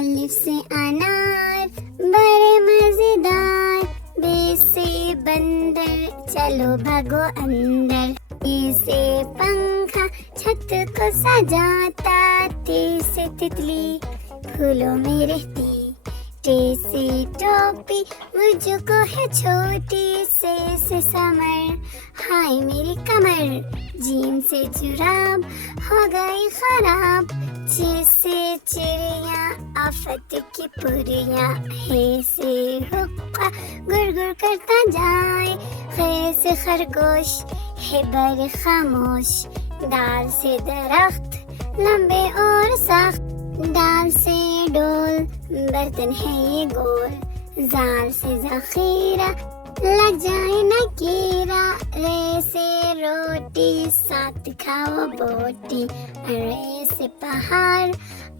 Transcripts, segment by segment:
الف سے انار بڑے مزیدار، بے سے بندر چلو بھگو اندر، ٹی سے پنکھا چھت کو سجاتا، تی سے تتلی پھولوں میں رہتی، ٹے سے ٹوپی مجھ کو ہے چھوٹی، سے سمر ہائے میری کمر، جیم سے جراب ہو گئی خراب، چے سے چڑیاں آفت کی پریاں، ہے سے حقہ گر گر کرتا جائے، خے سے خرگوش ہے بر خاموش، دال سے درخت لمبے اور سخت، ڈال سے ڈول برتن ہے یہ گول، زال سے ذخیرہ لگ جائے نا کیڑا، رے سے روٹی ساتھ کھاؤ بوٹی، رے سے پہاڑ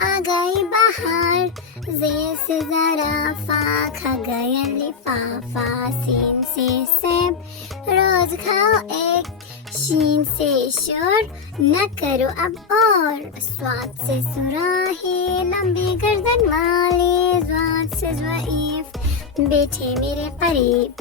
آ گئی بہار، زے سے زرافہ کھا گیا لفافہ، سین سے سیب روز کھاؤ ایک، شین سے شور نہ کرو اب اور، سواد سے سراہی لمبی گردن والے، زواد سے ضعیف بیٹھے میرے قریب،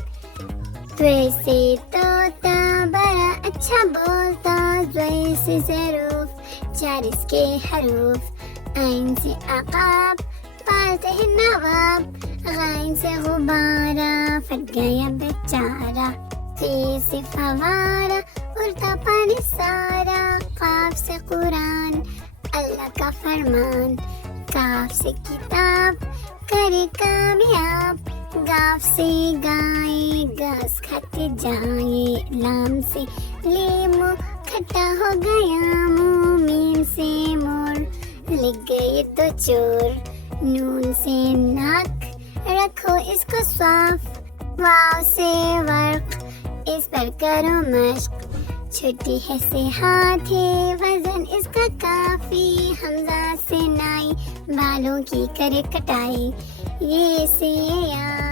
توے سے طوطا بڑا اچھا بولتا، زوے سے ظروف چار اس کے حروف، عین سے عقاب پالتے ہیں نواب، غین سے غبارہ پھٹ گیا بیچارہ، فی سے فوارہ اڑتا پانی سارا، قاف سے قرآن اللہ کا فرمان، کاف سے کتاب کرے کامیاب، گاف سے گائے گھاس کھاتے جائے، لام سے لیمو کھٹا ہو گیا منہ، میم سے مور لگ گئے دو چور، نون سے ناک رکھو اس کو صاف، واو سے ورق اس پر کرو مشق، چھٹی ہے سے ہاتھی وزن اس کا کافی، حمزہ سے نائی بالوں کی کرے کٹائی، یہ سے یا